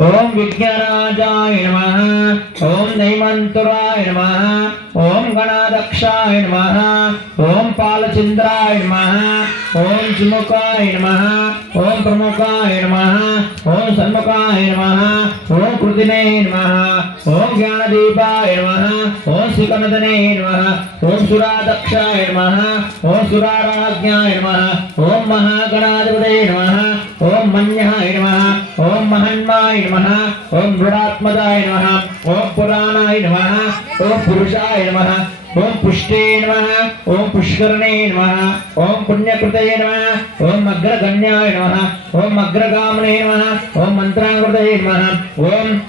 ओम विज्ञानाजाय नमः। ओम नैमंतुराय नमः। ओम गणाध्यक्षाय नमः। ओम पालचंद्राय नमः। ओम जुमुखाय नमः। ओम प्रमुखाय नमः। ओम सन्मुखाय नमः। ओम कृतिने नमः। ओम ज्ञानदीपाय नमः। ओम श्रीकनदने नमः। ओम सुराध्यक्षाय नमः। ओम सुराराज्ञाय नमः। ओम महागणाधिपतये नमः। ओम मन्याय नमः। ओम महन्माय नमः। ओम मृडात्मदाय नमः। ओम पुराणाय नमः। ओम पुरुषाय नमः। ओम पुष्टे नमः। ओम पुष्करणे नमः। ओम पुण्यकृतये नमः। ओम अग्रगण्याय नमः। ओम अग्रगामिने नमः। ओम मंत्रांकृतये नमः। ओम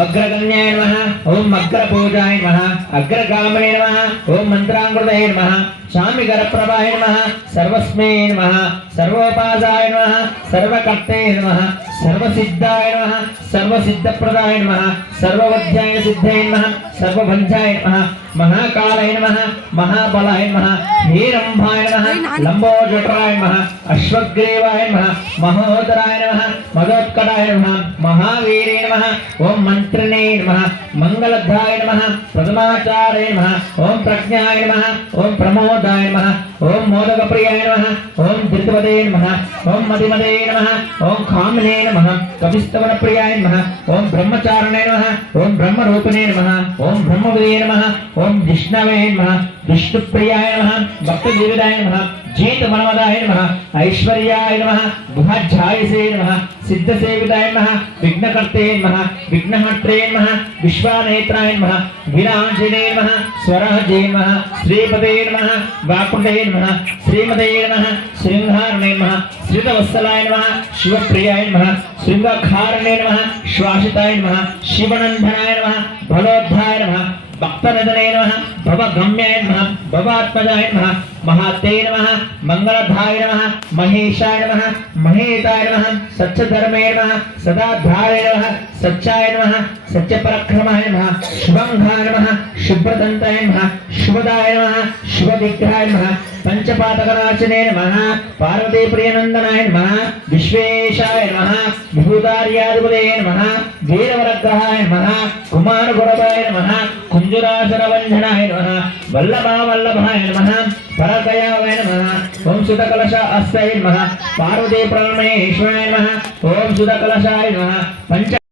अग्रगण्याय नमः। ओम अग्रपूजाय नमः। अग्रगामिने नमः। ओम मंत्रांकृतये नमः। स्वामिगरप्रभाय नमः। सर्वस्मै नमः। सर्वोपासाय नमः। सर्वकर्ते नमः। सर्वसिद्धाय नमः। सर्वसिद्धप्रदाय नमः। सर्ववध्याय सिद्धे नमः। सर्वभंजाय नमः। महाकालाय नमः। महाबलाय नमः। हीरंभाय नमः। लंबोदराय नमः। अश्वग्रीवाय नमः। महोदराय नमः। मदोत्कटाय नमः। महावीरे नमः। ओम मंत्रिणे नमः। मंगलध्याय नमः। प्रथमाचार्य नमः। ओम प्रज्ञाय नमः। ओम प्रमोदाय नमः। ओम मोदकप्रियाय नमः। ओम धृतवदे नमः। ओम मदिमदे नमः। ओम कामिने नमः। कविस्तवनप्रियाय नमः। ओम ब्रह्मचारिणे नमः। ओम ब्रह्मरूपिणे नमः। ओम ब्रह्मविदे नमः। ओम विष्णवे नमः। विष्णुप्रियाय नमः। भक्तजीविताय नमः। जीतमनमदाय नमः। ऐश्वर्याय नमः। गुहाध्यायसे नमः। सिद्धसेविताय नमः। विघ्नकर्ते नमः। विघ्नहर्त्रे नमः। विश्वानेत्राय नमः। वीरांजने नमः। स्वराजे नमः। श्रीपदे नमः। वाकुटे नमः। श्रीमते नमः। श्रृंगारणे नमः। श्रीतवत्सलाय नमः। शिवप्रियाय नमः। श्रृंगखारणे नमः। श्वासिताय नमः। शिवनंदनाय नमः। भलोद्धाय नमः। भक्तनदने नमः। भवगम्याय नमः। भवात्मजाय नमः। महाते नमः। मंगलधाय नमः। महेशाय नमः। महेताय नमः। सच्चधर्मे नमः। सदाधारे नमः। सच्चाय नमः। सत्यपराक्रमाय नमः। शुभंगाय नमः। शुभ्रदंताय नमः। शुभदाय नमः। शुभविग्रहाय नमः। पंचपातकनाशने नमः। पार्वती प्रियनंदनाय नमः। विश्वेशाय नमः। विभूतार्याधिपतये नमः। वीरवरग्रहाय नमः। कुमारगुरवाय नमः। कुंजरासनवंदनाय नमः। वल्लभा वल्लभाय नमः। परकयाय नमः। ओम सुतकलश अस्ताय नमः। पार्वती परमेश्वराय नमः। ओम सुतकलशाय नमः। पंच